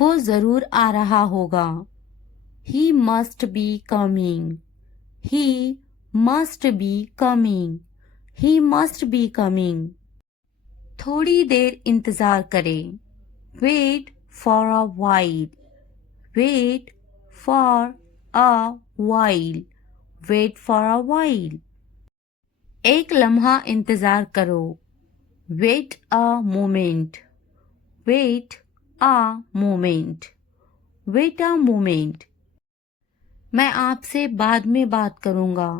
वो ज़रूर आ रहा होगा। He must be coming. He must be coming. He must be coming. थोड़ी देर इंतज़ार करें। Wait for a while. Wait for a while. Wait for a while. एक लम्हा इंतज़ार करो। Wait a moment. Wait a moment. Wait a moment. मैं आपसे बाद में बात करूँगा।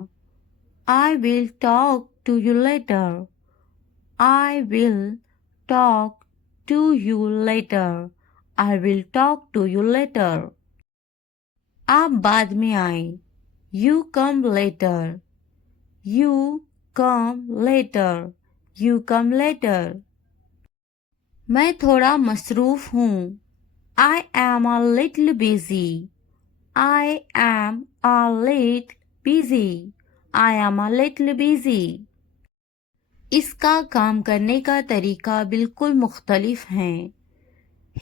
I will talk to you later. I will talk to you later. I will talk to you later. आप बाद में आए। You come later. You come later. You come later. मैं थोड़ा मसरूफ़ हूँ। I am a little busy. I am a little busy. I am a little busy. इसका काम करने का तरीका बिल्कुल मुख्तलिफ है।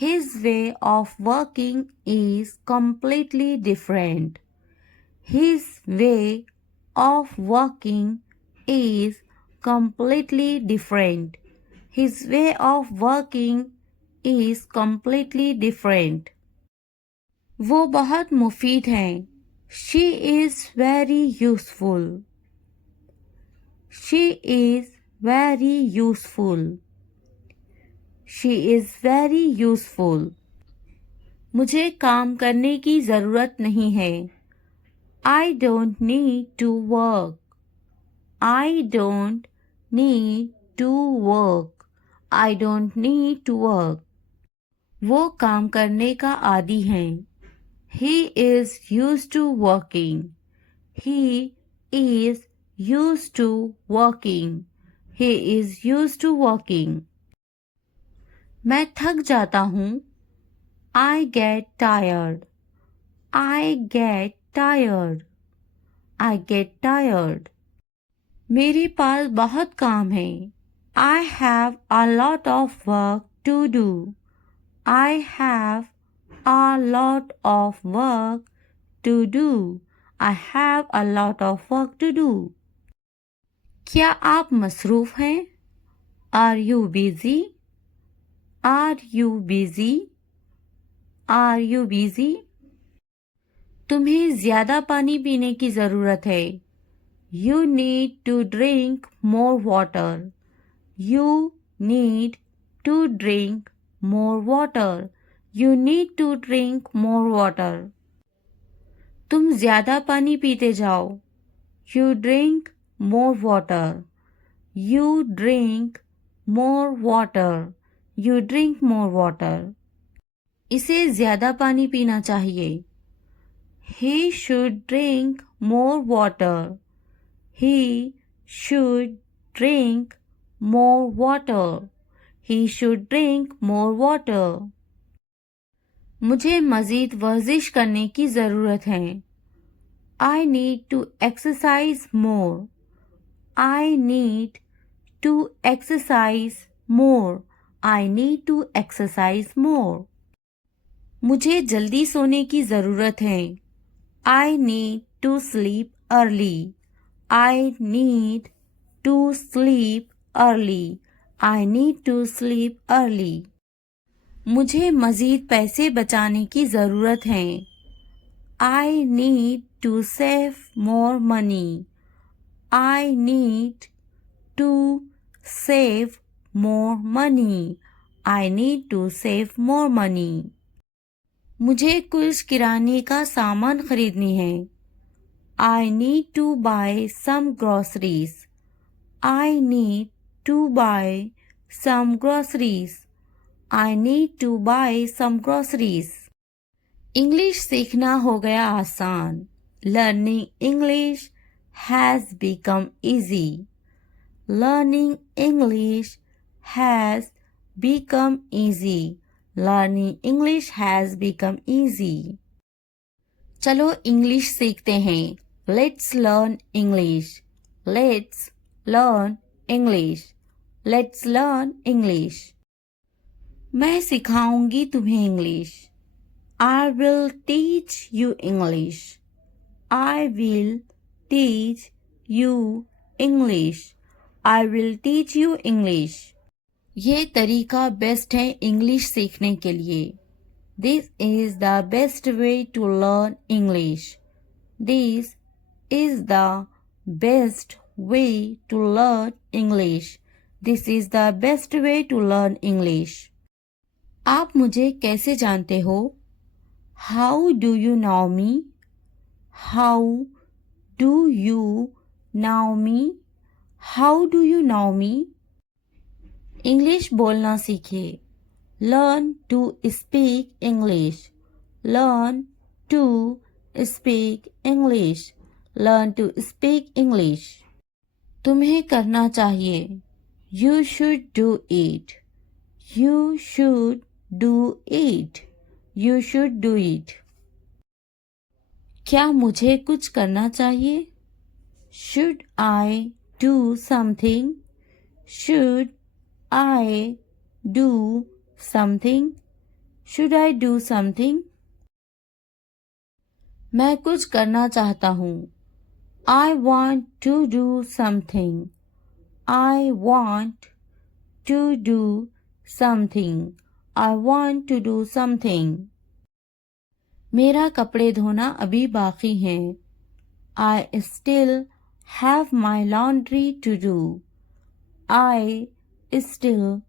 His way of working is completely different. His way of working is completely different. His way of working is completely different. वो बहुत मुफीद हैं। She is very useful. She is very useful. She is very useful. मुझे काम करने की ज़रूरत नहीं है। I don't need to work. I don't need to work. I don't need to work. वो काम करने का आदी हैं। He is used to working. He is used to working. He is used to working. मैं थक जाता हूँ। I get tired. I get tired. I get tired. मेरे पास बहुत काम है। I have a lot of work to do. I have a lot of work to do. I have a lot of work to do. क्या आप मसरूफ़ हैं? Are you busy? Are you busy? Are you busy? तुम्हें ज़्यादा पानी पीने की ज़रूरत है। You need to drink more water. You need to drink more water. You need to drink more water. तुम ज़्यादा पानी पीते जाओ। You drink more water. You drink more water. You drink more water. इसे ज़्यादा पानी पीना चाहिए। He should drink more water. He should drink more water. He should drink more water. मुझे मज़ीद वर्जिश करने की ज़रूरत है। I need to exercise more. I need to exercise more. I need to exercise more. मुझे जल्दी सोने की ज़रूरत है। I need to sleep early. I need to sleep early. I need to sleep early. मुझे मज़ीद पैसे बचाने की ज़रूरत है। I need to save more money. I need to save more money. I need to save more money. मुझे कुछ किराने का सामान खरीदनी है। I need to buy some groceries. I need to buy some groceries. I need to buy some groceries. English सीखना हो गया आसान। Learning English has become easy. Learning English has become easy. Learning English has become easy. चलो English सीखते हैं। Let's learn English. Let's learn English. Let's learn English. मैं सिखाऊंगी तुम्हें English. I will teach you English. I will teach you English. I will teach you English. ये तरीका best है English सीखने के लिए. This is the best way to learn English. This is the best way to learn English. This is the best way to learn English. आप मुझे कैसे जानते हो? How do you know me? How do you know me? How do you know me? English बोलना सीखिए. Learn to speak English. Learn to speak English. Learn to speak English. तुम्हें करना चाहिए. You should do it. You should do it. You should do it. क्या मुझे कुछ करना चाहिए? Should I do something? Should I do something? Should I do something? मैं कुछ करना चाहता हूँ. I want to do something. I want to do something. I want to do something. मेरा कपड़े धोना अभी बाकी है. I still have my laundry to do. I still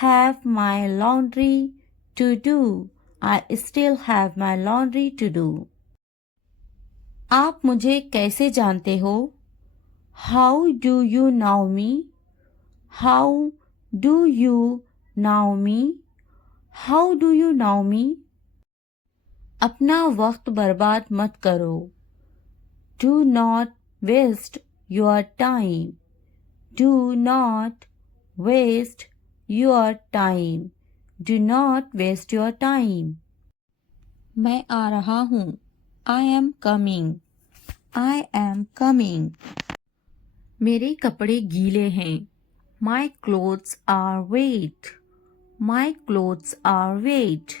have my laundry to do. I still have my laundry to do. आप मुझे कैसे जानते हो? How do you know me? How do you know me? How do you know me? अपना वक्त बर्बाद मत करो. Do not waste your time. Do not waste your time. Do not waste your time. मैं आ रहा हूँ. I am coming. I am coming. मेरे कपड़े गीले हैं. My clothes are wet. My clothes are wet.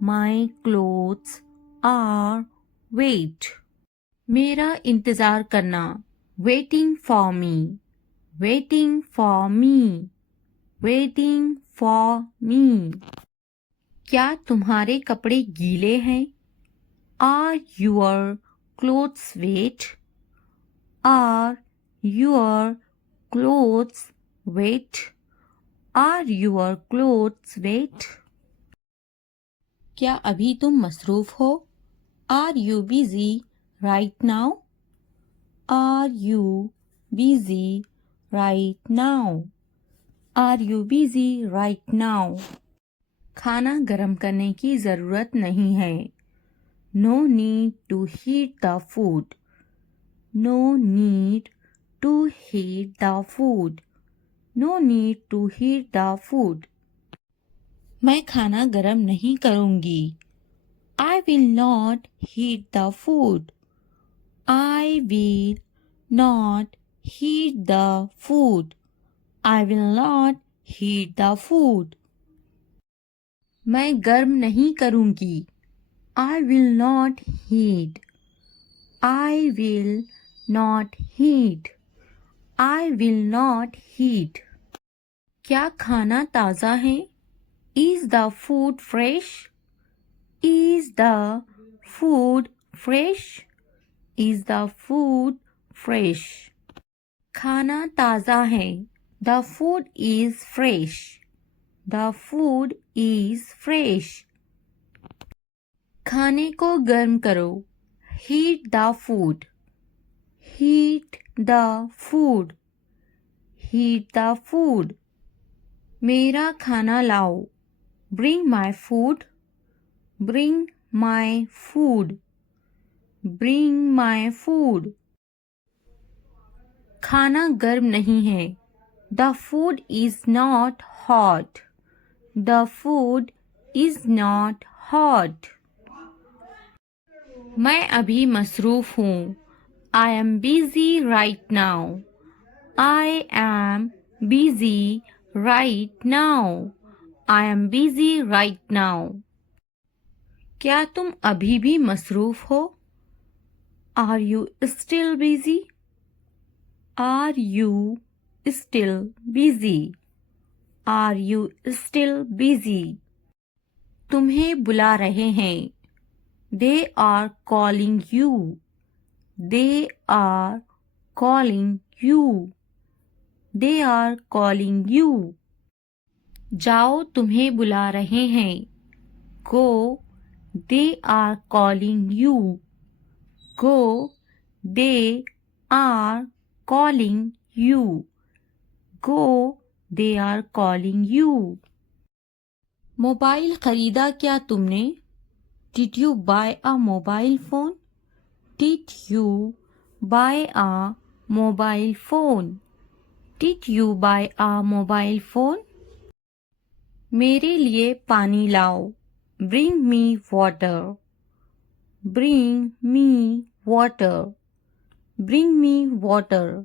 My clothes are wet. मेरा इंतज़ार करना. Waiting for me. Waiting for me. Waiting for me. क्या तुम्हारे कपड़े गीले हैं? Are your clothes wet? Are your clothes wet? Are your clothes wet? क्या अभी तुम मसरूफ हो? Are you busy right now? Are you busy right now? Are you busy right now? खाना गरम करने की ज़रूरत नहीं है. No need to heat the food. No need to heat the food. No need to heat the food. मैं खाना गरम नहीं करूँगी. I will not heat the food. I will not heat the food. I will not heat the food. मैं गर्म नहीं करूँगी. I will not heat. I will not heat. I will not heat. क्या खाना ताज़ा है? Is the food fresh? Is the food fresh? Is the food fresh? खाना ताज़ा है. The food is fresh. The food is fresh. खाने को गर्म करो. Heat the food. Heat the food. Heat the food. मेरा खाना लाओ. Bring my food. Bring my food. Bring my food. खाना गर्म नहीं है. The food is not hot. The food is not hot. मैं अभी मसरूफ हूँ. I am busy right now. I am busy right now. I am busy right now. क्या तुम अभी भी मसरूफ हो? Are you still busy? Are you still busy? Are you still busy? तुम्हें बुला रहे हैं। They are calling you. They are calling you. They are calling you. जाओ तुम्हें बुला रहे हैं। Go. They are calling you. Go. They are calling you. Go. They are calling you. Mobile खरीदा क्या तुमने? Did you buy a mobile phone? Did you buy a mobile phone? Did you buy a mobile phone? मेरे लिए पानी लाओ। Bring me water. Bring me water. Bring me water.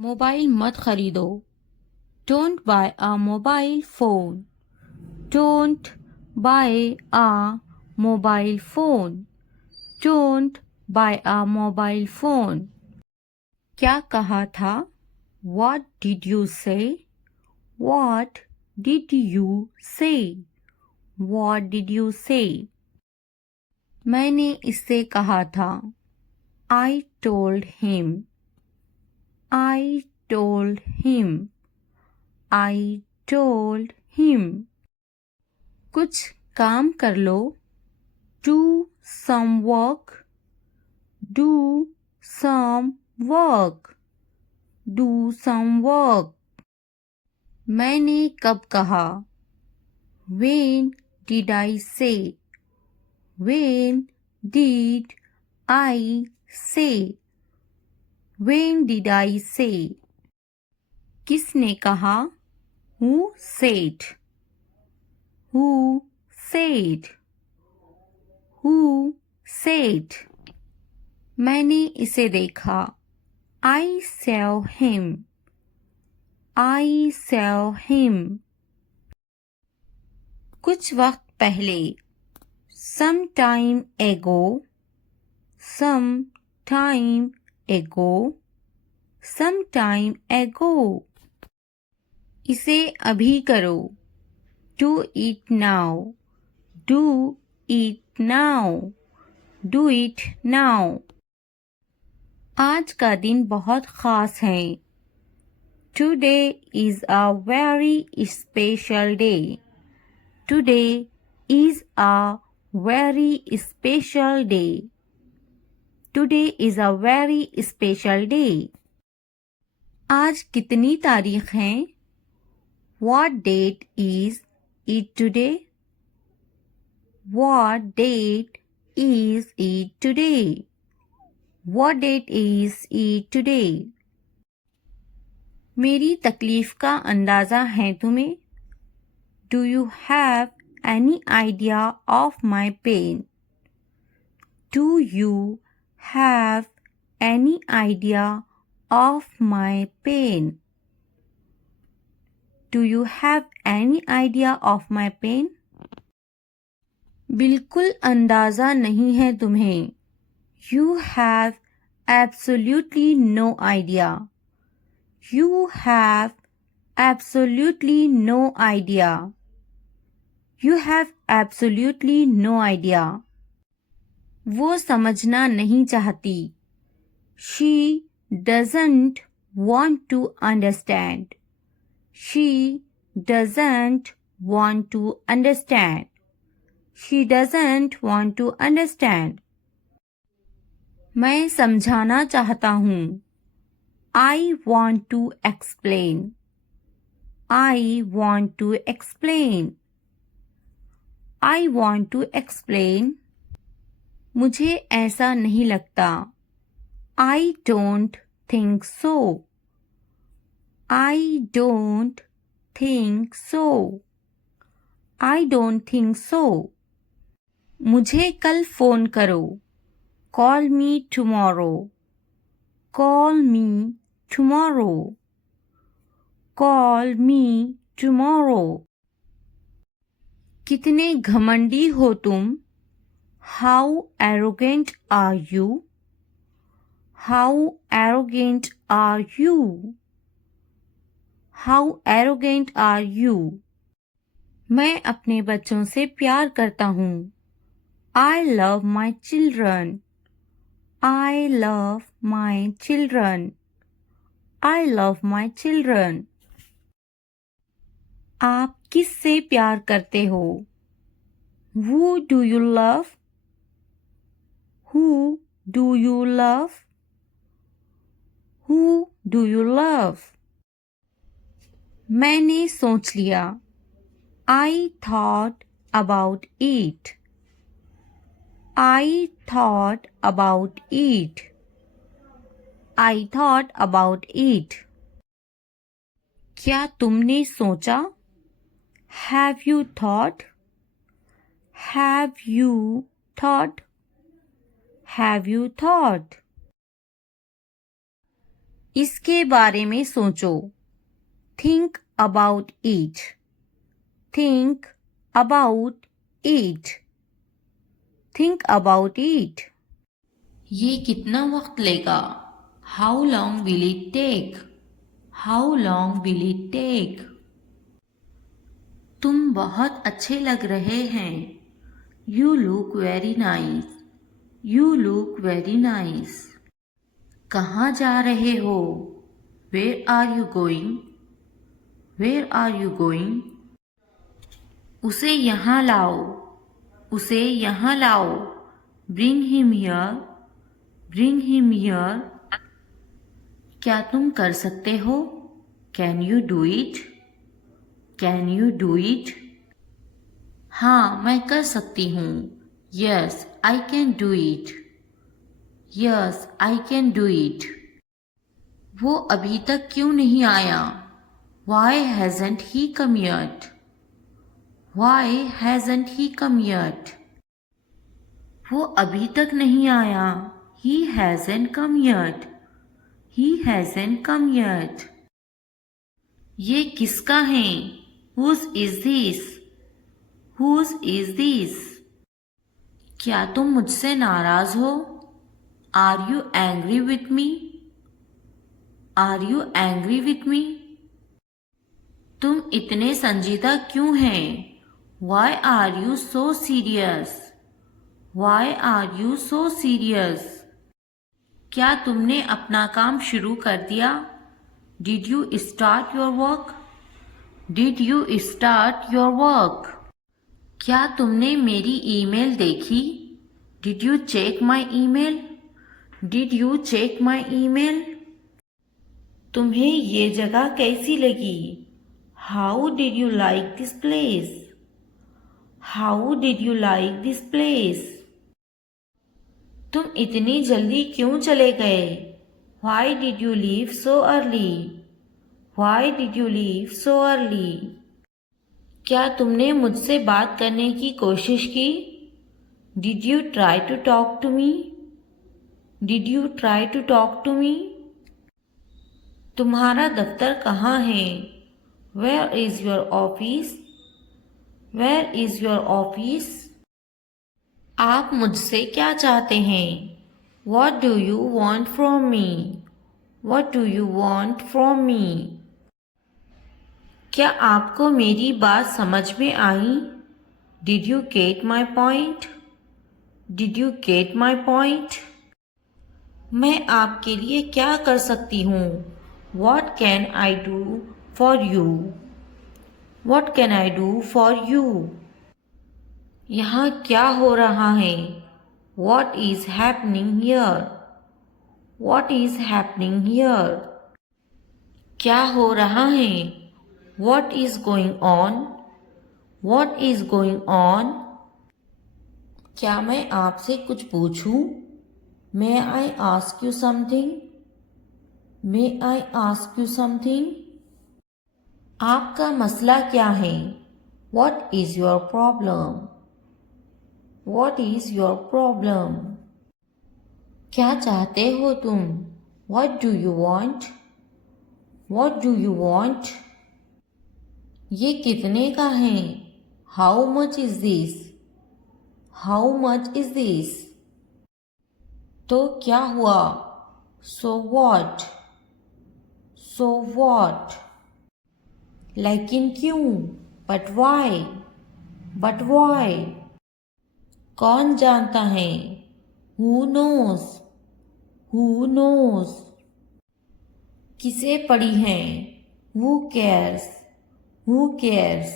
Mobile मत खरीदो। Don't buy a mobile phone. Don't buy a mobile phone. Don't buy a mobile phone. क्या कहा था? What did you say? What did you say? What did you say? मैंने इससे कहा था। I told him. I told him. I told him. कुछ काम कर लो। Do some work. Do some work. Do some work. मैंने कब कहा? When did I say? When did I say? When did I say? किसने कहा? Who said? Who said? Who said? मैंने इसे देखा। I saw him. I saw him. कुछ वक्त पहले। Some time ago. Some time ago. Some time ago. इसे अभी करो। Do it now. Do it now. Do it now. आज का दिन बहुत खास है। Today is a very special day. Today is a very special day. Today is a very special day. आज कितनी तारीख है? What date is it today? What date is it today? What date is it today? मेरी तकलीफ का अंदाज़ा है तुम्हें? Do you have any idea of my pain? Do you have any idea of my pain? Do you have any idea of my pain? बिल्कुल अंदाज़ा नहीं है तुम्हें। You have absolutely no idea. You have absolutely no idea. You have absolutely no idea. वो समझना नहीं चाहती। She doesn't want to understand. She doesn't want to understand. She doesn't want to understand. मैं समझाना चाहता हूँ। I want to explain. I want to explain. I want to explain. मुझे ऐसा नहीं लगता। I don't think so. I don't think so. I don't think so. मुझे कल फ़ोन करो। Call me tomorrow. Call me tomorrow. Call me tomorrow. कितने घमंडी हो तुम? How arrogant are you? How arrogant are you? How arrogant are you? मैं अपने बच्चों से प्यार करता हूँ। I love my children. I love my children. I love my children. आप किससे प्यार करते हो? Who do you love? Who do you love? Who do you love? मैंने सोच लिया। I thought about it. I thought about it. I thought about it. क्या तुमने सोचा? Have you thought? Have you thought? Have you thought? इसके बारे में सोचो। Think about it. Think about it. Think about it. ये कितना वक्त लेगा? How long will it take? How long will it take? तुम बहुत अच्छे लग रहे हैं। You look very nice. You look very nice. कहाँ जा रहे हो? Where are you going? Where are you going? उसे यहाँ लाओ। उसे यहाँ लाओ। Bring him here. Bring him here. क्या तुम कर सकते हो? Can you do it? Can you do it? हाँ, मैं कर सकती हूँ। Yes, I can do it. Yes, I can do it. वो अभी तक क्यों नहीं आया? Why hasn't he come yet? Why hasn't he come yet? वो अभी तक नहीं आया। He hasn't come yet. He hasn't come yet. ये किसका है? Whose is this? Whose is this? क्या तुम मुझसे नाराज हो? Are you angry with me? Are you angry with me? तुम इतने संजीदा क्यों हैं? Why are you so serious? Why are you so serious? क्या तुमने अपना काम शुरू कर दिया? Did you start your work? Did you start your work? क्या तुमने मेरी ईमेल देखी? Did you check my email? Did you check my email? तुम्हें ये जगह कैसी लगी? How did you like this place? How did you like this place? तुम इतनी जल्दी क्यों चले गए? Why did you leave so early? Why did you leave so early? क्या तुमने मुझसे बात करने की कोशिश की? Did you try to talk to me? Did you try to talk to me? तुम्हारा दफ्तर कहाँ है? Where is your office? Where is your office? आप मुझसे क्या चाहते हैं? What do you want from me? What do you want from me? क्या आपको मेरी बात समझ में आई? Did you get my point? Did you get my point? मैं आपके लिए क्या कर सकती हूँ? What can I do for you? What can I do for you? यहाँ क्या हो रहा है? What is happening here? What is happening here? क्या हो रहा है? What is going on? What is going on? क्या मैं आपसे कुछ पूछूं? May I ask you something? May I ask you something? आपका मसला क्या है? What is your problem? What is your problem? क्या चाहते हो तुम? What do you want? What do you want? ये कितने का है? How much is this? How much is this? तो क्या हुआ? So what? So what? लेकिन क्यों? But why? But why? कौन जानता है? Who knows? Who knows? किसे पड़ी है? Who cares? Who cares?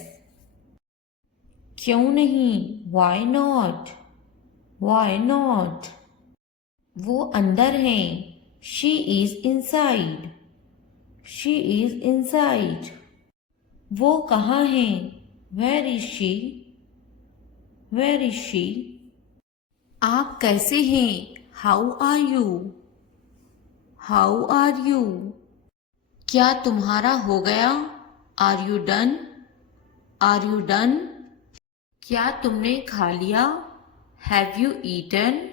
क्यों नहीं? Why not? Why not? वो अंदर है। She is inside. She is inside. वो कहाँ है? Where is she? Where is she? आप कैसे हैं? How are you? How are you? क्या तुम्हारा हो गया? Are you done? Are you done? क्या तुमने खा लिया? Have you eaten?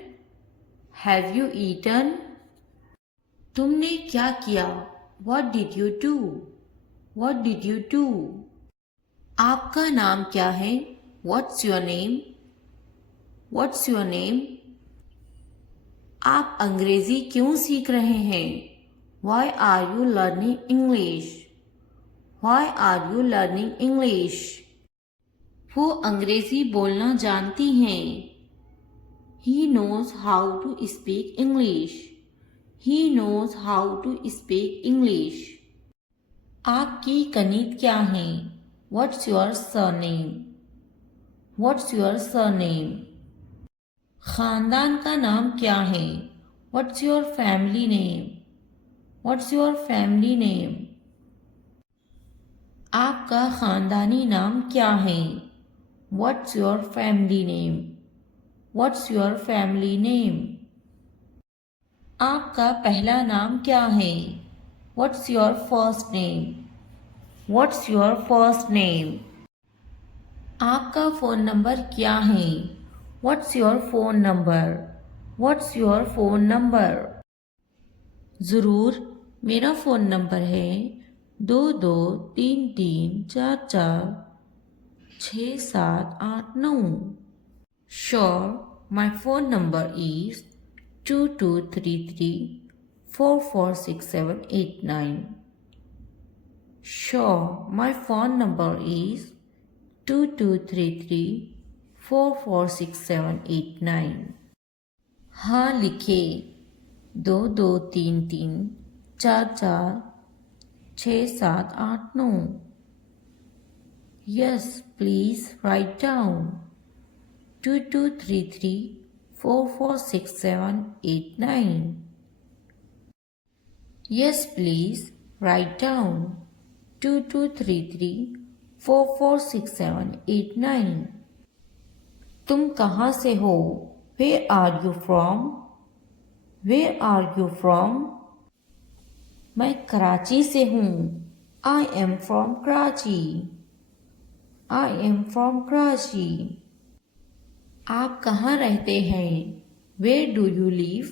Have you eaten? तुमने क्या किया? What did you do? What did you do? आपका नाम क्या है? What's your name? What's your name? आप अंग्रेजी क्यों सीख रहे हैं? Why are you learning English? Why are you learning English? वो अंग्रेजी बोलना जानती हैं। He knows how to speak English. He knows how to speak English. आपकी कनीत क्या है? What's your surname? What's your surname? खानदान का नाम क्या है? What's your family name? What's your family name? आपका खानदानी नाम क्या है? What's your family name? What's your family name? आपका पहला नाम क्या है? What's your first name? What's your first name? आपका फ़ोन नंबर क्या है? What's your phone number? What's your phone number? ज़रूर, मेरा फ़ोन नंबर है 2233446789। Sure, my phone number is 2233446789. Sure, my phone number is 2233446789. हाँ लिखे 2233446789. Yes, please write down 2233446789. Yes, please write down 2233446789. तुम कहाँ से हो? Where are you from? Where are you from? मैं कराची से हूँ। I am from Karachi. I am from Karachi. आप कहाँ रहते हैं? Where do you live?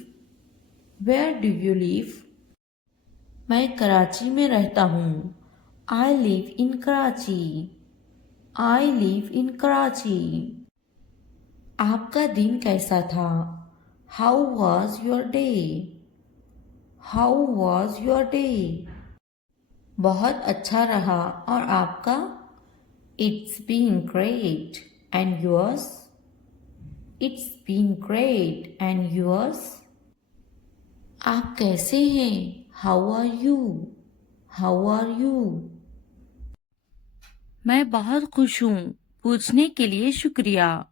Where do you live? मैं कराची में रहता हूँ। I live in Karachi. I live in Karachi. आपका दिन कैसा था? How was your day? How was your day? बहुत अच्छा रहा और आपका? It's been great. And yours? It's been great. And yours? आप कैसे हैं? How are you? How are you? मैं बहुत खुश हूँ। पूछने के लिए शुक्रिया।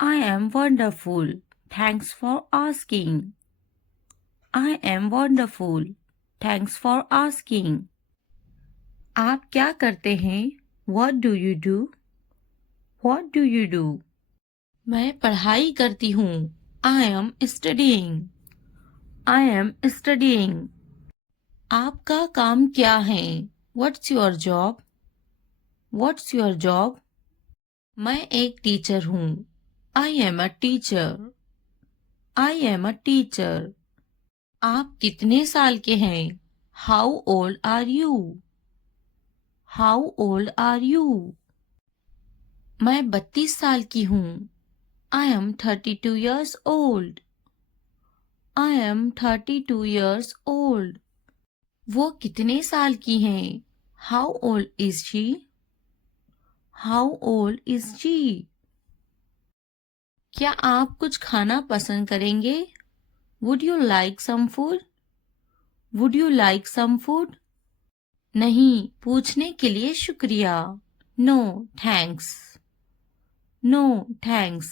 I am wonderful. Thanks for asking. I am wonderful. Thanks for asking. आप क्या करते हैं? What do you do? What do you do? मैं पढ़ाई करती हूँ। I am studying. I am studying. आपका काम क्या है? What's your job? What's your job? मैं एक टीचर हूँ। I am a teacher. I am a teacher. आप कितने साल के हैं? How old are you? How old are you? मैं 32 साल की हूँ। I am 32 years old. I am 32 years old. वो कितने साल की हैं? How old is she? How old is she? क्या आप कुछ खाना पसंद करेंगे? Would you like some food? Would you like some food? नहीं, पूछने के लिए शुक्रिया. No, thanks. No, thanks.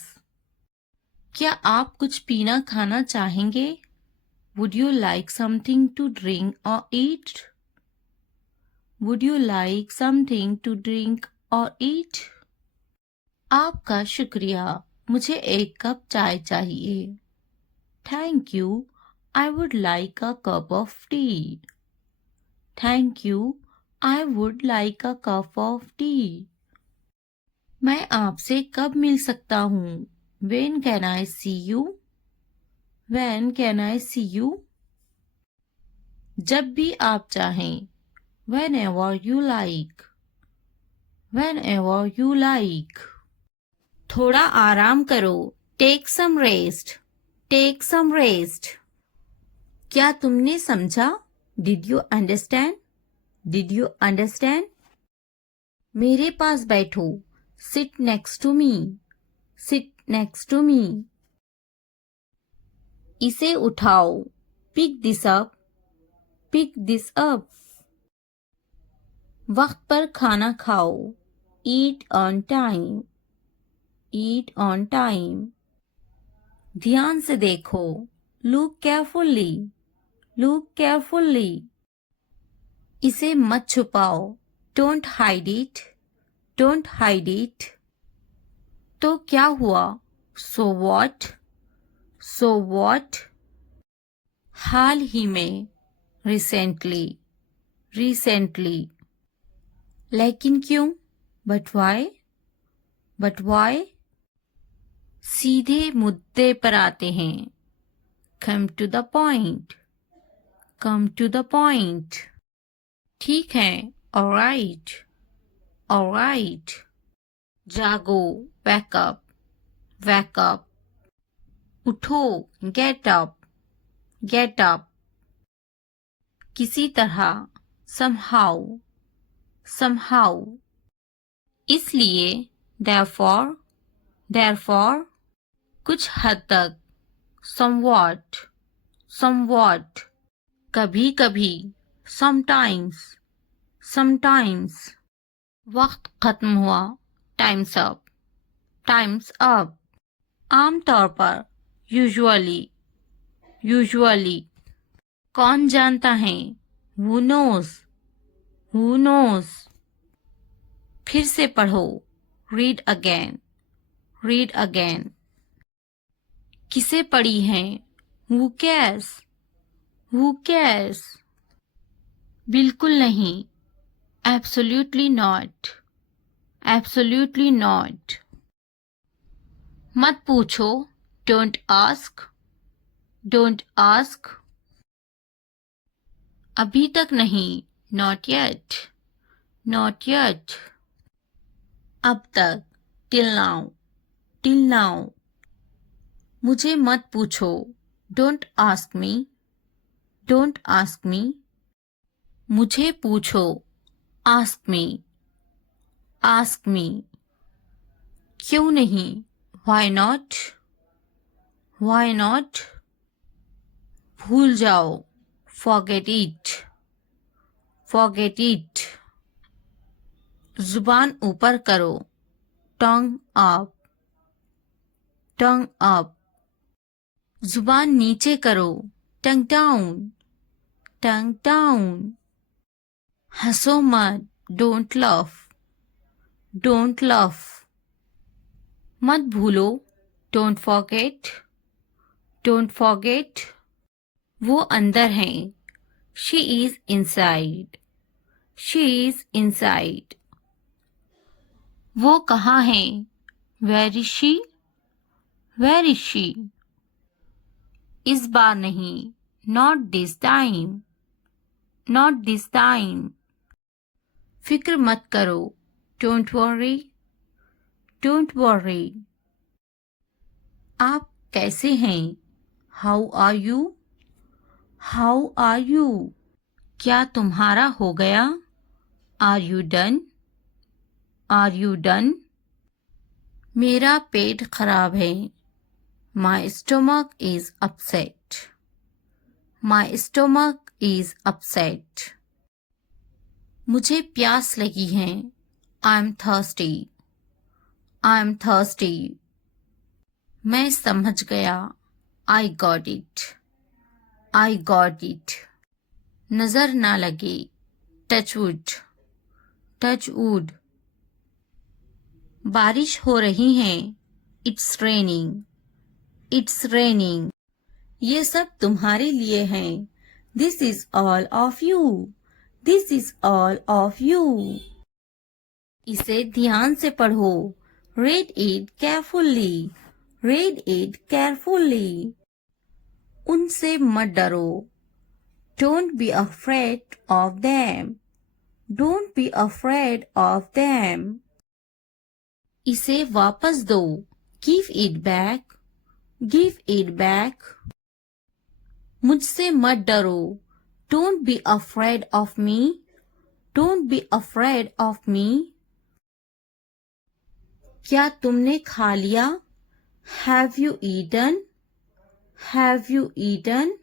क्या आप कुछ पीना खाना चाहेंगे? Would you like something to drink or eat? Would you like something to drink or eat? आपका शुक्रिया, मुझे एक कप चाय चाहिए. Thank you, I would like a cup of tea. Thank you, I would like a cup of tea. मैं आपसे कब मिल सकता हूँ? When can I see you? When can I see you? जब भी आप चाहें. Whenever you like. Whenever you like. थोड़ा आराम करो. Take some rest. Take some rest. क्या तुमने समझा? Did you understand? Did you understand? मेरे पास बैठो. Sit next to me. Sit next to me. इसे उठाओ. Pick this up. Pick this up. वक्त पर खाना खाओ. Eat on time. Eat on time. ध्यान से देखो. Look carefully. Look carefully. इसे मत छुपाओ. Don't hide it. Don't hide it. तो क्या हुआ? So what? So what? हाल ही में. Recently. Recently. लेकिन क्यों? But why? But why? सीधे मुद्दे पर आते हैं. Come to the point. Come to the point. ठीक है. All right. All right. जागो. Wake up. Wake up. उठो. Get up. Get up. किसी तरह. Somehow. Somehow. इसलिए. Therefore. Therefore. कुछ हद तक. Somewhat. Somewhat. कभी कभी. Sometimes. Sometimes. वक्त खत्म हुआ. Time's up. Time's up. आमतौर पर. Usually. Usually. कौन जानता है? Who knows? Who knows? फिर से पढ़ो. Read again. Read again. किसे पढ़ी है? Who cares? Who cares? बिल्कुल नहीं. Absolutely not. Absolutely not. मत पूछो. Don't ask. Don't ask. अभी तक नहीं. Not yet. Not yet. अब तक. Till now. Till now. मुझे मत पूछो. Don't ask me. Don't ask me. मुझे पूछो. Ask me. Ask me. क्यों नहीं? Why not? Why not? भूल जाओ. Forget it. Forget it. जुबान ऊपर करो. Tongue up. Tongue up. जुबान नीचे करो. Tongue down. Tongue down. हंसो मत. Don't laugh. Don't laugh. मत भूलो. Don't forget. Don't forget. वो अंदर हैं. She is inside. She is inside. वो कहाँ हैं? Where is she? Where is she? इस बार नहीं. Not this time. Not this time. फिक्र मत करो. Don't worry. Don't worry. आप कैसे हैं? How are you? How are you? क्या तुम्हारा हो गया? Are you done? Are you done? मेरा पेट खराब है। My stomach is upset. My stomach is upset. मुझे प्यास लगी है। I am thirsty. I am thirsty. मैं समझ गया। I got it. I got it. नजर ना लगे। Touch wood. Touch wood. बारिश हो रही है। It's raining. It's raining. ये सब तुम्हारे लिए है। This is all of you. This is all of you. इसे ध्यान से पढ़ो। Read it carefully. Read it carefully. उनसे मत डरो। Don't be afraid of them. Don't be afraid of them. इसे वापस दो। Give it back. Give it back. मुझसे मत डरो। Don't be afraid of me. Don't be afraid of me. क्या तुमने खा लिया? Have you eaten? Have you eaten?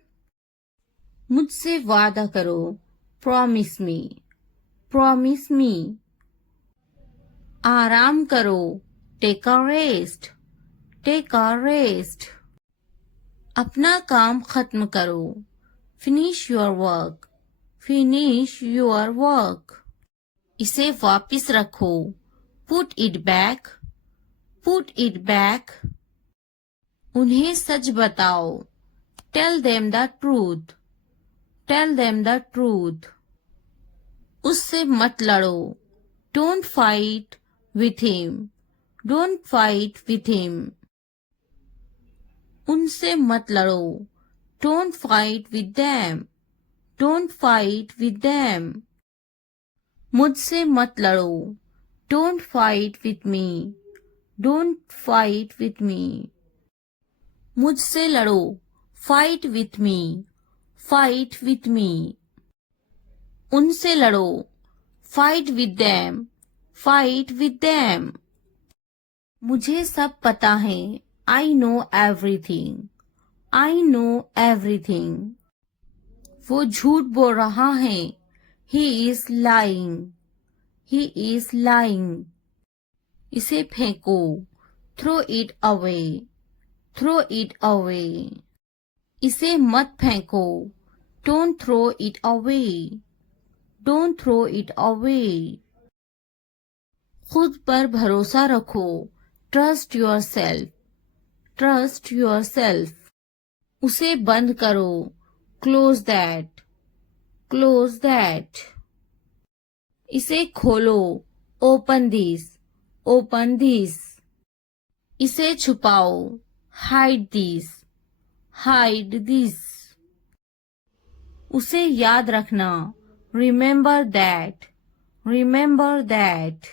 मुझसे वादा करो। Promise me. Promise me. आराम करो। Take a rest. Take a rest. अपना काम खत्म करो। Finish your work. Finish your work. इसे वापस रखो। Put it back. Put it back. उन्हें सच बताओ। Tell them the truth. Tell them the truth. उससे मत लड़ो। Don't fight with him. Don't fight with him. उनसे मत लड़ो। Don't fight with them. Don't fight with them. मुझसे मत लड़ो। Don't fight with me. Don't fight with me. मुझसे लड़ो। Fight with me. Fight with me. उनसे लड़ो। Fight with them. Fight with them. मुझे सब पता है। I know everything. I know everything. वो झूठ बोल रहा है। He is lying. He is lying. इसे फेंको। Throw it away. Throw it away. इसे मत फेंको। Don't throw it away. Don't throw it away. खुद पर भरोसा रखो। Trust yourself. Trust your self. उसे बंद करो। Close that. Close that. इसे खोलो। Open this. Open this. इसे छुपाओ। Hide this. Hide this. उसे याद रखना। Remember that. Remember that.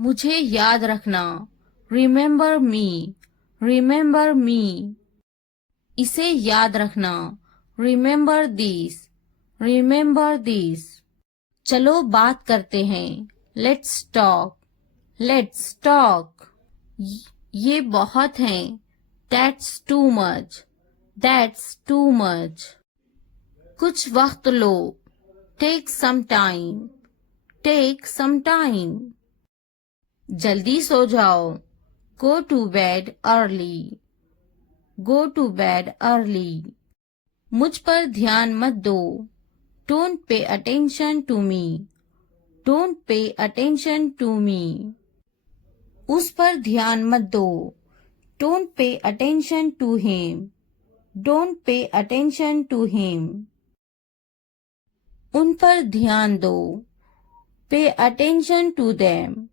मुझे याद रखना। Remember me. Remember me. इसे याद रखना। Remember this. Remember this. चलो बात करते हैं। Let's talk. Let's talk. ये बहुत है। That's too much. That's too much. कुछ वक्त लो। Take some time. Take some time. जल्दी सो जाओ। Go to bed early. Go to bed early. मुझ पर ध्यान मत दो। Don't pay attention to me. Don't pay attention to me. उस पर ध्यान मत दो। Don't pay attention to him. Don't pay attention to him. उन पर ध्यान दो। Pay attention to them.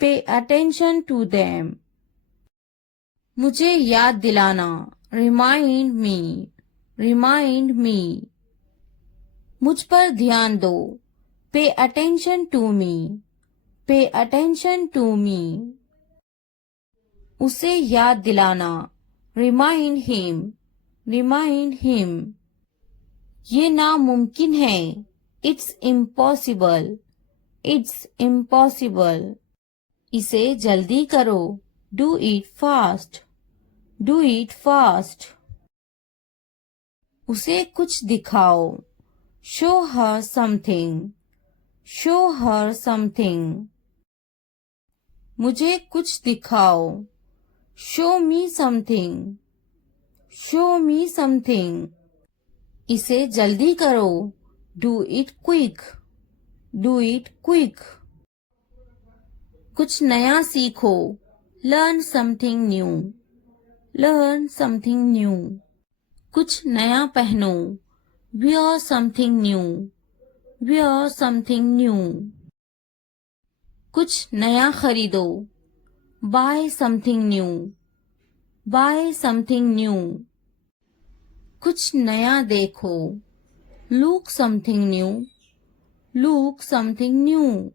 Pay attention to them. मुझे याद दिलाना। Remind me. Remind me. मुझ पर ध्यान दो। पे अटेंशन टू मी। पे अटेंशन टू मी। उसे याद दिलाना, रिमाइंड हिम, रिमाइंड हिम। ये नामुमकिन है, इट्स इम्पॉसिबल, इट्स इम्पॉसिबल। इसे जल्दी करो, do it fast, do it fast. उसे कुछ दिखाओ, show her something, show her something. मुझे कुछ दिखाओ, show me something, show me something. इसे जल्दी करो, do it quick, do it quick. कुछ नया सीखो, learn something new, learn something new. कुछ नया पहनो, wear something new, wear something new. कुछ नया खरीदो, buy something new, buy something new. कुछ नया देखो, look something new, look something new.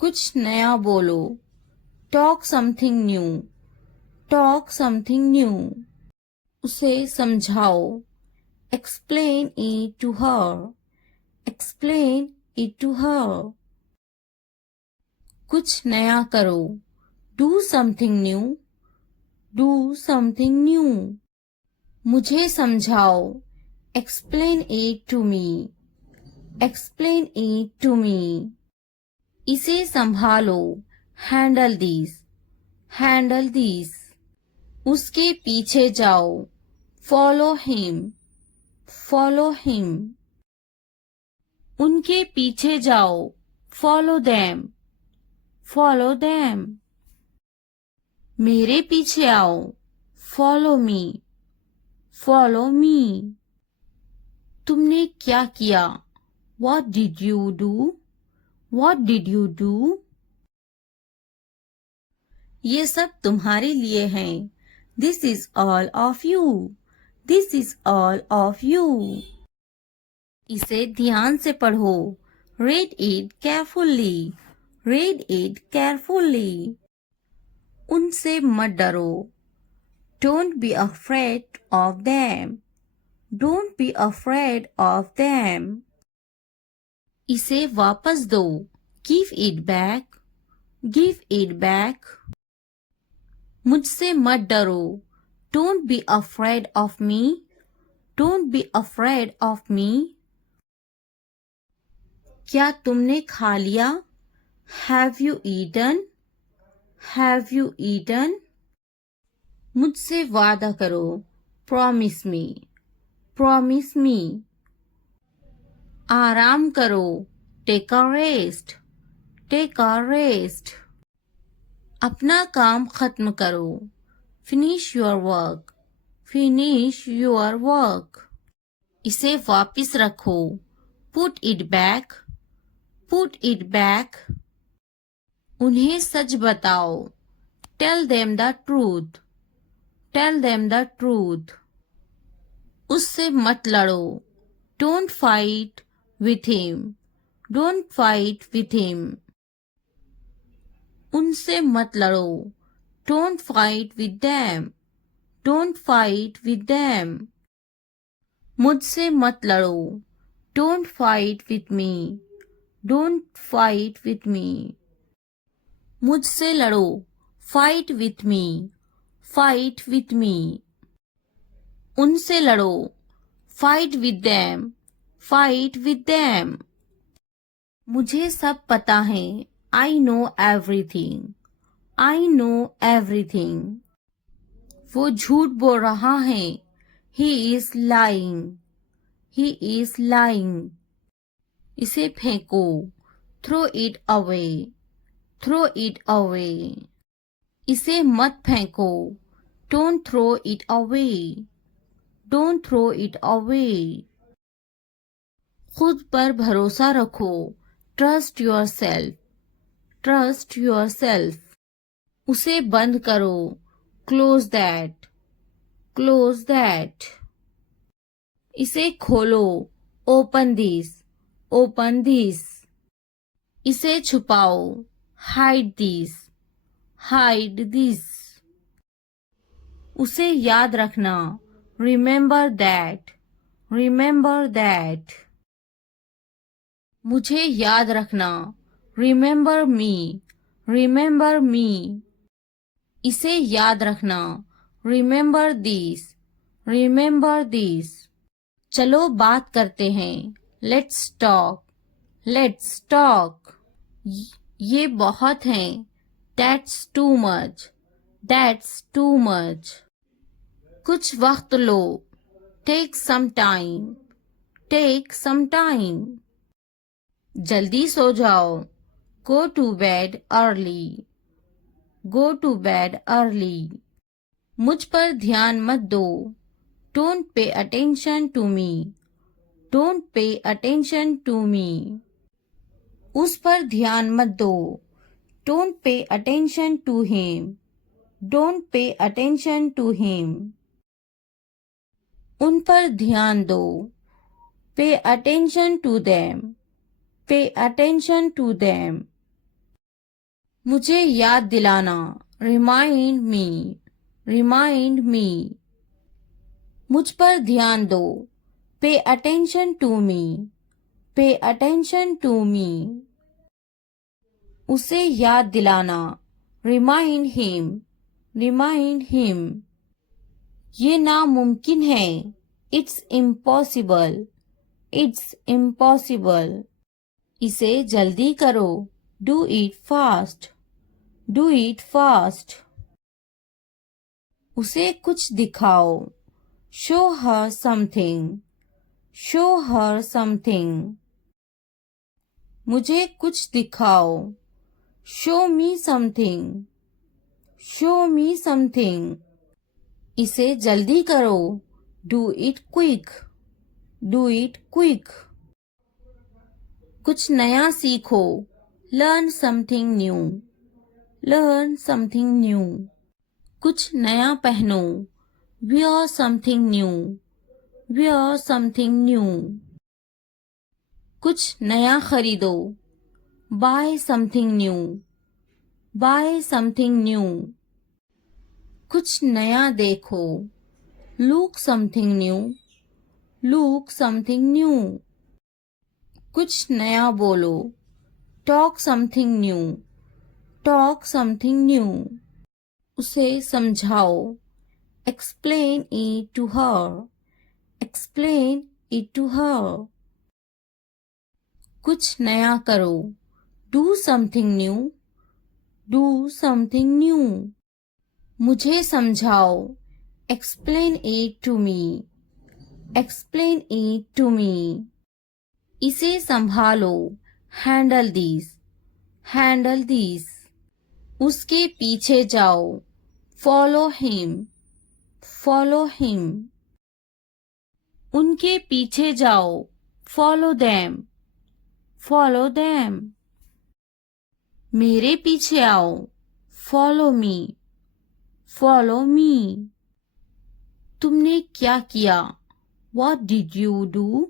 कुछ नया बोलो, talk something new, talk something new. उसे समझाओ, explain it to her, explain it to her। कुछ नया करो, do something new, do something new। मुझे समझाओ, explain it to me, explain it to me। इसे संभालो, handle this, handle this। उसके पीछे जाओ, follow him, follow him। उनके पीछे जाओ, follow them, follow them। मेरे पीछे आओ, follow me, follow me। तुमने क्या किया, what did you do, what did you do। ये सब तुम्हारे लिए हैं, this is all of you, this is all of you। इसे ध्यान से पढ़ो, read it carefully, read it carefully। उनसे मत डरो, don't be afraid of them, don't be afraid of them। इसे वापस दो, give it back, give it back। मुझसे मत डरो, don't be afraid of me, don't be afraid of me। क्या तुमने खा लिया, have you eaten, have you eaten। मुझसे वादा करो, promise me, promise me। आराम करो, take a rest, take a rest। अपना काम खत्म करो, finish your work, finish your work। इसे वापस रखो, put it back, put it back। उन्हें सच बताओ, tell them the truth, tell them the truth। उससे मत लड़ो, don't fight with him, don't fight with him। उनसे मत लड़ो, don't fight with them, don't fight with them। मुझसे मत लड़ो, don't fight with me, don't fight with me। मुझसे लड़ो, fight with me, fight with me। उनसे लड़ो, fight with them, fight with them। मुझे सब पता है, I know everything, I know everything। वो झूठ बोल रहा है, he is lying, he is lying। इसे फेंको, throw it away, throw it away। इसे मत फेंको, don't throw it away, don't throw it away। खुद पर भरोसा रखो, trust yourself, trust yourself। उसे बंद करो, close that, close that। इसे खोलो, open this, open this। इसे छुपाओ, hide this, hide this। उसे याद रखना, रिमेंबर दैट, रिमेंबर दैट। मुझे याद रखना, रिमेंबर मी, रिमेंबर मी। इसे याद रखना, रिमेंबर दिस, रिमेंबर दिस। चलो बात करते हैं, लेट्स टॉक, लेट्स टॉक। ये बहुत है, that's too much, that's too much. कुछ वक्त लो, take some time, take some time. जल्दी सो जाओ, go to bed early, go to bed early. मुझ पर ध्यान मत दो, don't pay attention to me, don't pay attention to me. उस पर ध्यान मत दो, don't pay attention to him, don't pay attention to him. उन पर ध्यान दो, pay attention to them, pay attention to them. मुझे याद दिलाना, रिमाइंड मी, रिमाइंड मी। मुझ पर ध्यान दो, पे अटेंशन टू मी, पे अटेंशन टू मी। उसे याद दिलाना, रिमाइंड हिम, रिमाइंड हिम। ये नामुमकिन है, इट्स इम्पॉसिबल, इट्स इम्पॉसिबल। इसे जल्दी करो, do it fast, do it fast. उसे कुछ दिखाओ, show her something, show her something. मुझे कुछ दिखाओ, show me something, show me something. इसे जल्दी करो, do it quick, do it quick. कुछ नया सीखो, learn something new, learn something new. कुछ नया पहनो, wear something new, wear something new. कुछ नया खरीदो, buy something new, buy something new. कुछ नया देखो, look something new, look something new. कुछ नया बोलो, talk something new, talk something new. उसे समझाओ, explain it to her, explain it to her। कुछ नया करो, do something new, do something new। मुझे समझाओ, explain it to me, explain it to me। इसे संभालो, handle this, handle this। उसके पीछे जाओ, follow him, follow him। उनके पीछे जाओ, follow them, follow them। मेरे पीछे आओ, follow me, follow me। तुमने क्या किया, what did you do,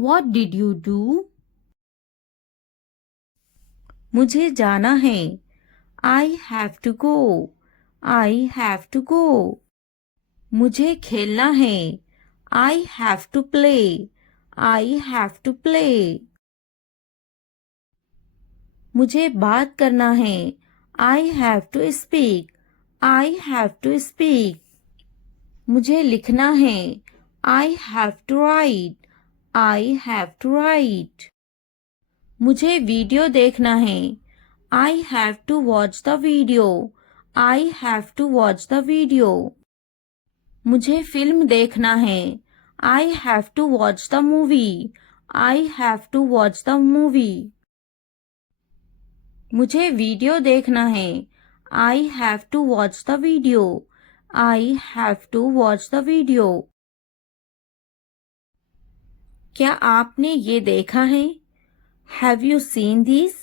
what did you do। मुझे जाना है, I have to go, I have to go। मुझे खेलना है, I have to play, I have to play। मुझे बात करना है, I have to speak, I have to speak। मुझे लिखना है, I have to write, I have to write। मुझे वीडियो देखना है, I have to watch the video, I have to watch the video। मुझे फिल्म देखना है, I have to watch the movie, I have to watch the movie। मुझे video देखना है, I have to watch the video, I have to watch the video। क्या आपने ये देखा है, Have you seen this,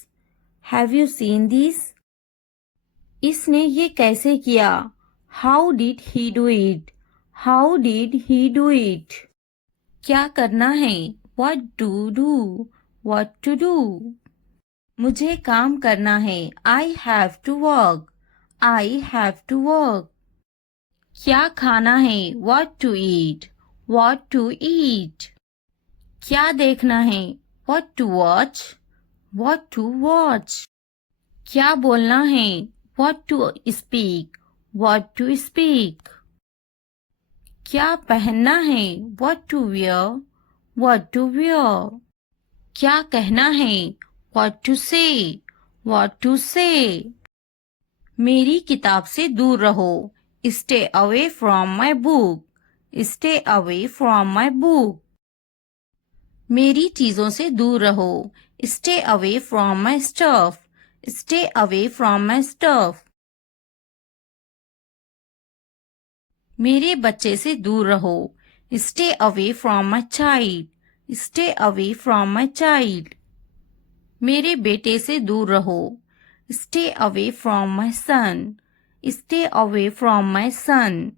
Have you seen this। इसने ये कैसे किया, How did he do it, How did he do it। क्या करना है, What to do, What to do। मुझे काम करना है, I have to work, I have to work। क्या खाना है? What to eat? What to eat? क्या देखना है? What to watch? What to watch? क्या बोलना है? What to speak? What to speak? क्या पहनना है? What to wear? What to wear? क्या कहना है? What to say? What to say? मेरी किताब से दूर रहो. Stay away from my book. Stay away from my book. मेरी चीजों से दूर रहो. Stay away from my stuff. Stay away from my stuff. मेरे बच्चे से दूर रहो. Stay away from my child. Stay away from my child. मेरे बेटे से दूर रहो. Stay away from my son. Stay away from my son.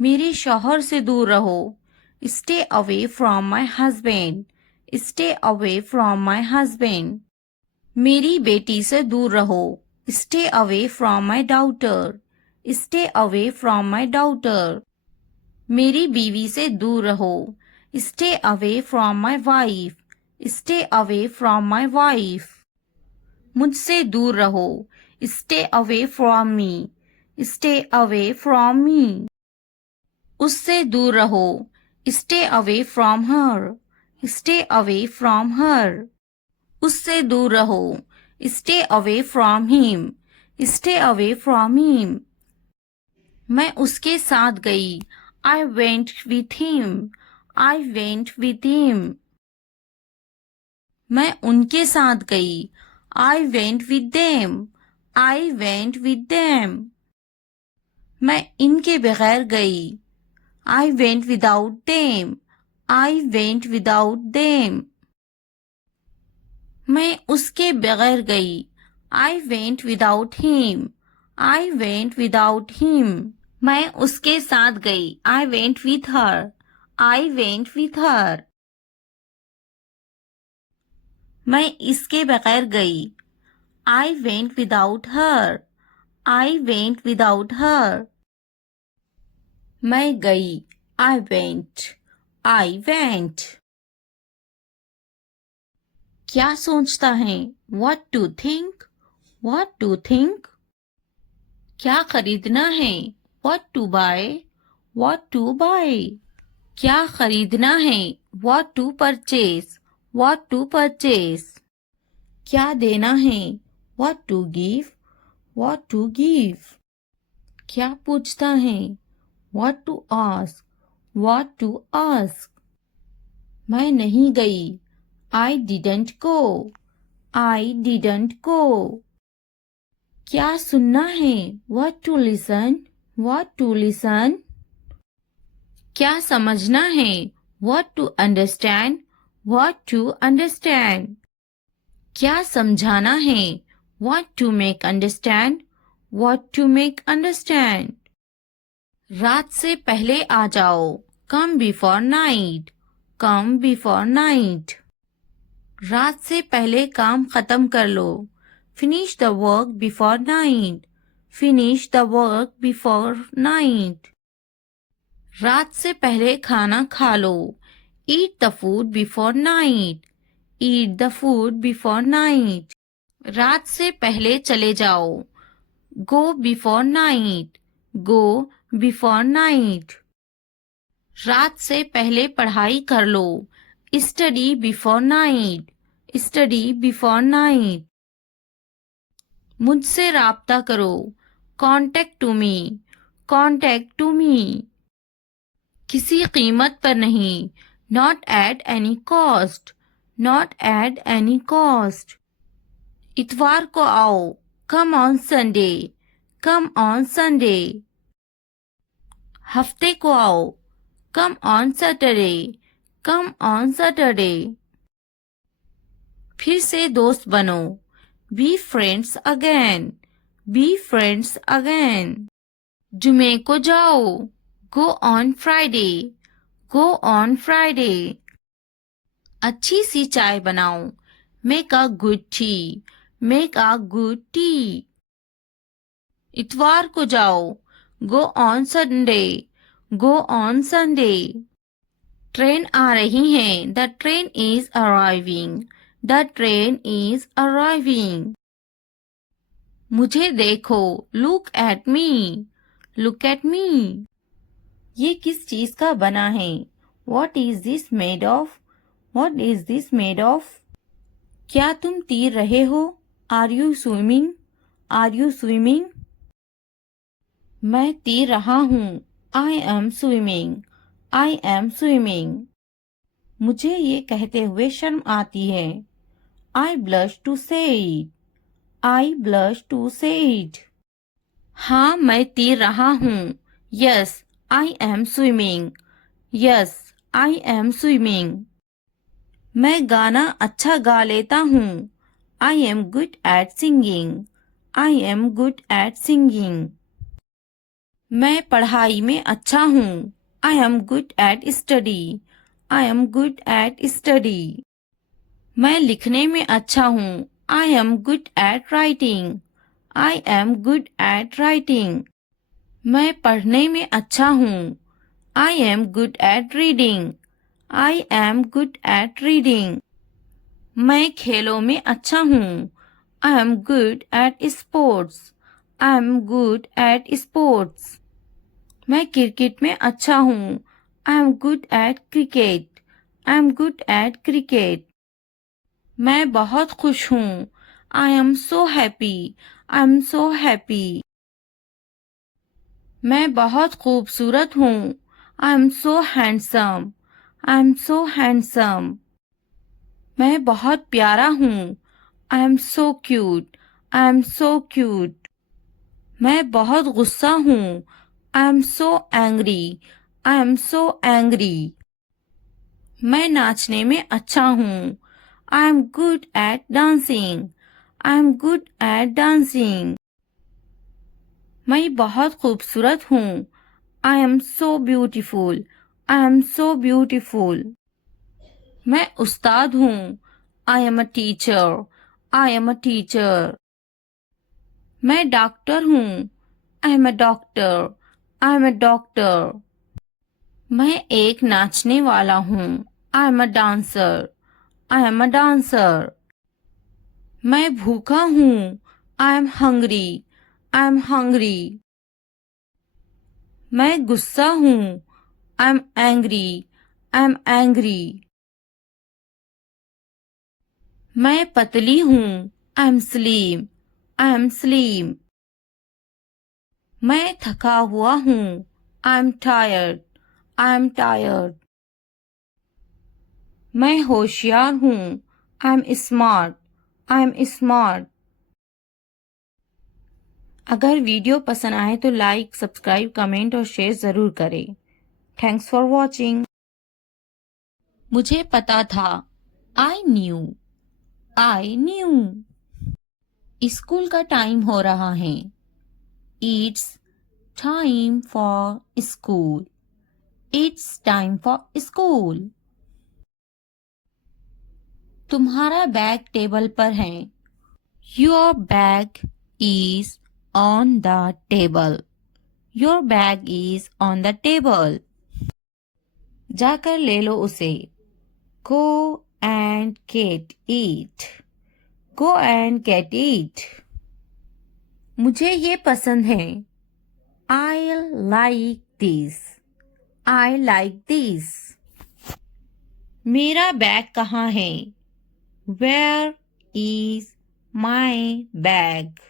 मेरे शौहर से दूर रहो. Stay away from my husband. Stay away from my husband. मेरी बेटी से दूर रहो. Stay away from my daughter. Stay away from my daughter. मेरी बीवी से दूर रहो. Stay away from my wife. Stay away from my wife. मुझसे दूर रहो. Stay away from me. Stay away from me. उससे दूर रहो. Stay away from her. Stay away from her. उससे दूर रहो. Stay away from him. Stay away from him. मैं उसके साथ गई. I went with him. I went with him. मैं उनके साथ गई. I went with them. I went with them. मैं इनके बगैर गई. I went without them. I went without them. मैं उसके बगैर गई. I went without him. I went without him. मैं उसके साथ गई. I went with her. I went with her. मैं इसके बगैर गई. I went without her. I went without her. मैं गई. I went. I went. क्या सोचता है? What to think? What to think? क्या खरीदना है? What to buy? What to buy? क्या खरीदना है? What to purchase? What to purchase? क्या देना है? What to give? What to give? क्या पूछता है? What to ask? What to ask? मैं नहीं गई. I didn't go. I didn't go. क्या सुनना है? What to listen? What to listen? क्या समझना है? What to understand? What to understand? क्या समझाना है? What to make understand? What to make understand? रात से पहले आ जाओ. Come before night. Come before night. रात से पहले काम खत्म कर लो. Finish the work before night. Finish the work before night. रात से पहले खाना खा लो. Eat the food before night. Eat the food before night. रात से पहले चले जाओ. Go before night. Go before night. रात से पहले पढ़ाई कर लो. Study before night. Study before night. मुझसे राब्ता करो. Contact to me. Contact to me. किसी कीमत पर नहीं. Not at any cost. Not at any cost. इतवार को आओ. Come on Sunday. Come on Sunday. हफ्ते को आओ. Come on Saturday. Come on Saturday. फिर से दोस्त बनो. Be friends again. Be friends again. जुमे को जाओ. Go on Friday. Go on Friday. अच्छी सी चाय बनाओ. Make a good tea. Make a good tea. इतवार को जाओ. Go on Sunday. Go on Sunday. Train आ रही है. The train is arriving. The train is arriving. मुझे देखो. Look at me. Look at me. ये किस चीज का बना है? What is this made of? What is this made of? क्या तुम तैर रहे हो? Are you swimming? Are you swimming? मैं तैर रहा हूँ. I am swimming. I am swimming. मुझे ये कहते हुए शर्म आती है. I blush to say it. I blush to say it. हाँ, मैं तैर रहा हूँ. Yes, I am swimming. Yes, I am swimming. मैं गाना अच्छा गा लेता हूँ. I am good at singing. I am good at singing. मैं पढ़ाई में अच्छा हूँ. I am good at study. I am good at study. मैं लिखने में अच्छा हूँ. I am good at writing. I am good at writing. मैं पढ़ने में अच्छा हूँ. I am good at reading. I am good at reading. मैं खेलों में अच्छा हूँ. I am good at sports. I am good at sports. मैं क्रिकेट में अच्छा हूँ. I am good at cricket. I am good at cricket. मैं बहुत खुश हूँ. I am so happy. I am so happy. मैं बहुत खूबसूरत हूँ. I am so handsome. I am so handsome. मैं बहुत प्यारा हूँ. I am so cute. I am so cute. मैं बहुत गुस्सा हूँ. I am so angry. I am so angry. मैं नाचने में अच्छा हूँ. I am good at dancing. I am good at dancing. मैं बहुत खूबसूरत हूँ. I am so beautiful. I am so beautiful. मैं उस्ताद हूँ. I am a teacher. I am a teacher. मैं डॉक्टर हूँ. I am a doctor. I am a doctor. मैं एक नाचने वाला हूँ. I am a dancer. I am a dancer. मैं भूखा हूँ. I am hungry. I am hungry. मैं गुस्सा हूँ. I am angry. I am angry. मैं पतली हूँ. I am slim. I am slim. मैं थका हुआ हूँ. I am tired. I am tired. मैं होशियार हूँ. I am smart. I am smart. अगर वीडियो पसंद आए तो लाइक, सब्सक्राइब, कमेंट और शेयर ज़रूर करें. Thanks for watching. मुझे पता था. I knew. I knew. School का टाइम हो रहा है. It's time for school. It's time for school. तुम्हारा बैग टेबल पर है. Your bag is on the table. Your bag is on the table. जाकर ले लो उसे. Go and get it. Go and get it. मुझे ये पसंद है. I like this. I like this. मेरा बैग कहाँ है? Where is my bag?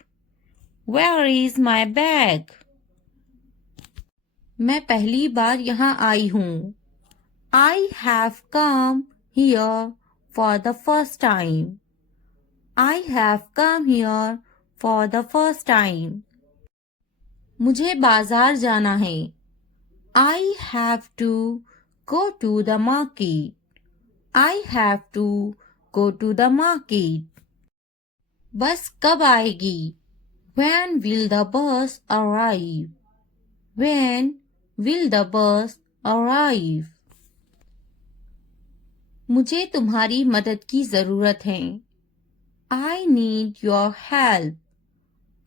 Where is my bag? मैं पहली बार यहाँ आई हूँ. I have come here for the first time. I have come here for the first time. मुझे बाजार जाना है. I have to go to the market. I have to go to the market. बस कब आएगी? When will the bus arrive? When will the bus arrive? मुझे तुम्हारी मदद की ज़रूरत है. I need your help.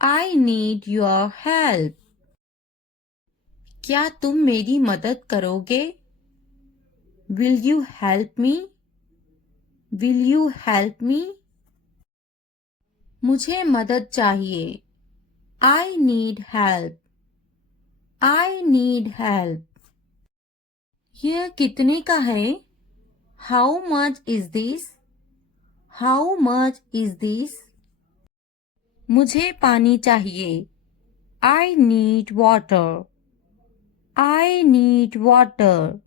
I need your help. क्या तुम मेरी मदद करोगे? Will you help me? Will you help me? मुझे मदद चाहिए. I need help. I need help. यह कितने का है? How much is this? How much is this? मुझे पानी चाहिए. I need water. I need water.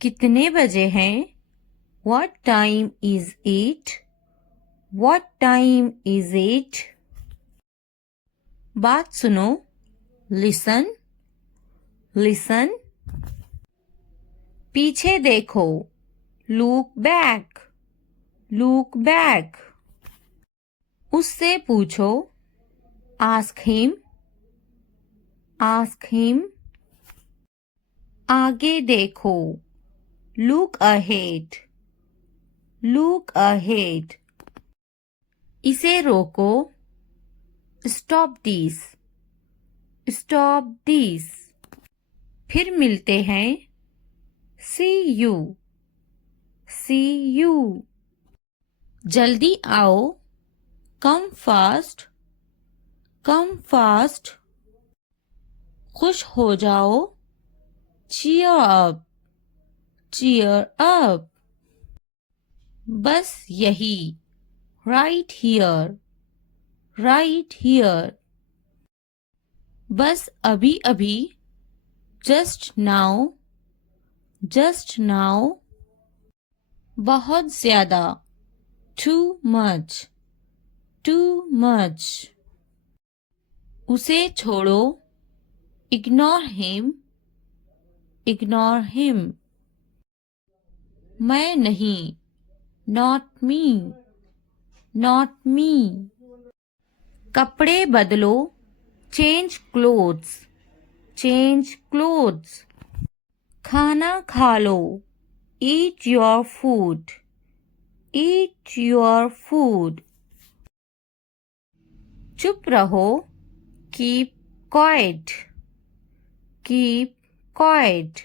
कितने बजे हैं? What time is it? What time is it? बात सुनो. Listen. Listen. पीछे देखो. Look back. Look back. उससे पूछो. Ask him. Ask him. आगे देखो. Look ahead. Look ahead. इसे रोको. Stop this. Stop this. फिर मिलते हैं. See you. See you. जल्दी आओ. Come fast. Come fast. खुश हो जाओ. Cheer up. Cheer up. बस यही. Right here. Right here. बस अभी अभी. Just now. Just now. बहुत ज्यादा. Too much. Too much. उसे छोड़ो. Ignore him. Ignore him. मैं नहीं. Not me. Not me. कपड़े बदलो. Change clothes. Change clothes. खाना खा लो. Eat your food. Eat your food. चुप रहो. Keep quiet. Keep quiet.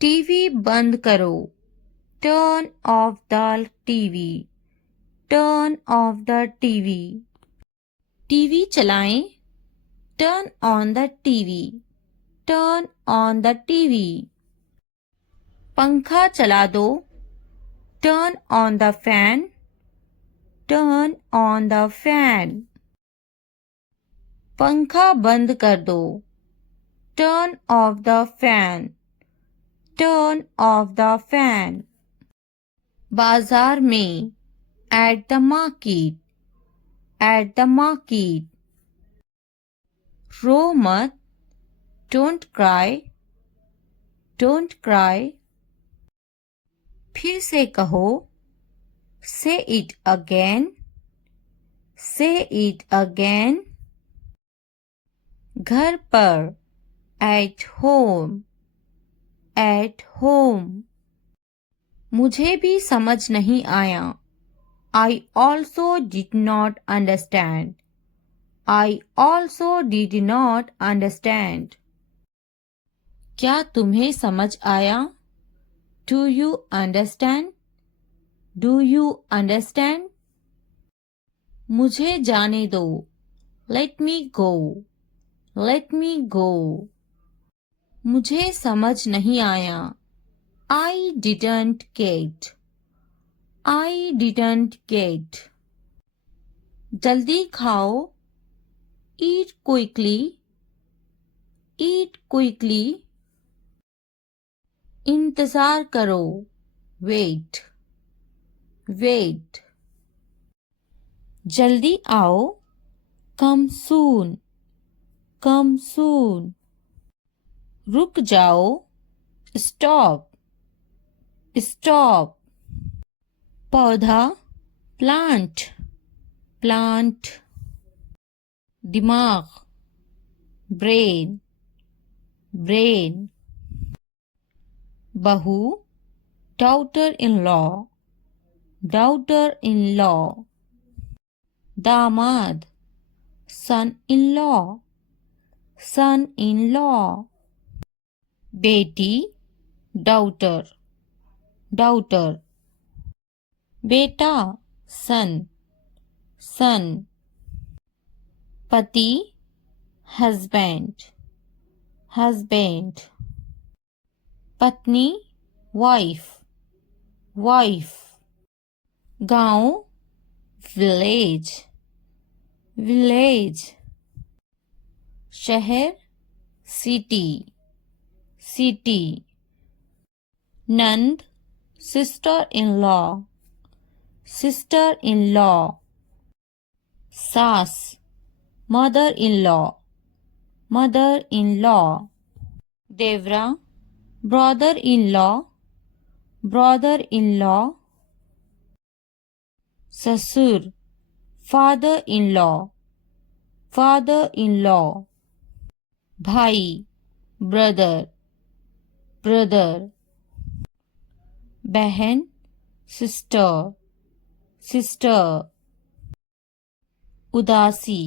TV बंद करो. Turn off the TV. Turn off the TV. TV चलाएं. Turn on the TV. Turn on the TV. पंखा चला दो. Turn on the fan. Turn on the fan. पंखा बंद कर दो. Turn off the fan. Turn off the fan. बाजार में. At the market. At the market. रो मत. Don't cry. Don't cry. फिर से कहो. Say it again. Say it again. घर पर. At home. At home. मुझे भी समझ नहीं आया. I also did not understand. I also did not understand. क्या तुम्हें समझ आया? Do you understand? Do you understand? मुझे जाने दो. Let me go. Let me go. मुझे समझ नहीं आया. I didn't get. I didn't get. जल्दी खाओ. Eat quickly. Eat quickly. इंतजार करो. Wait. Wait. जल्दी आओ. Come soon. Come soon. रुक जाओ. Stop. Stop. पौधा. Plant. Plant. दिमाग. Brain. Brain. बहू. Daughter-in-law. son-in-law. बेटी daughter, daughter. बेटा son, son. पति husband, husband. पत्नी wife, wife. गांव village, village. शहर city, city. नंद sister-in-law, sister-in-law. सास mother-in-law, mother-in-law. देवरा brother-in-law, brother-in-law. ससुर father-in-law, father-in-law. भाई brother, brother. बहन sister, sister. उदासी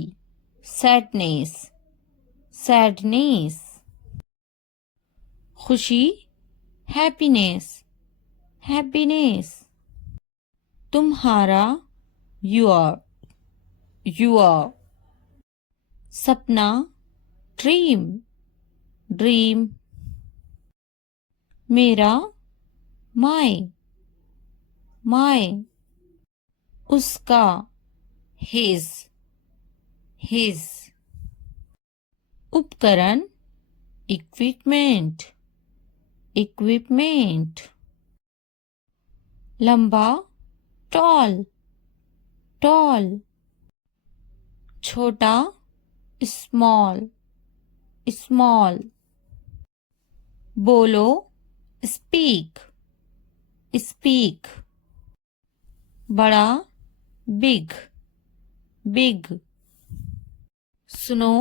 sadness, sadness. खुशी happiness, happiness. तुम्हारा your, your. सपना dream, dream. मेरा my, my. उसका his, his. उपकरण equipment, equipment. लंबा tall, tall. छोटा small, small. बोलो speak, speak. बड़ा big, big. सुनो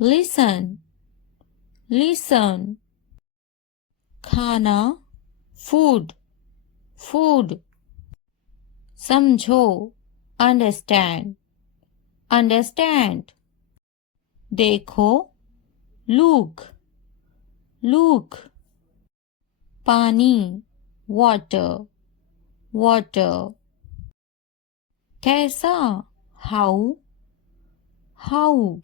listen, listen. खाना food, food. समझो understand, understand. देखो look, look. पानी water, water. कैसा how, how.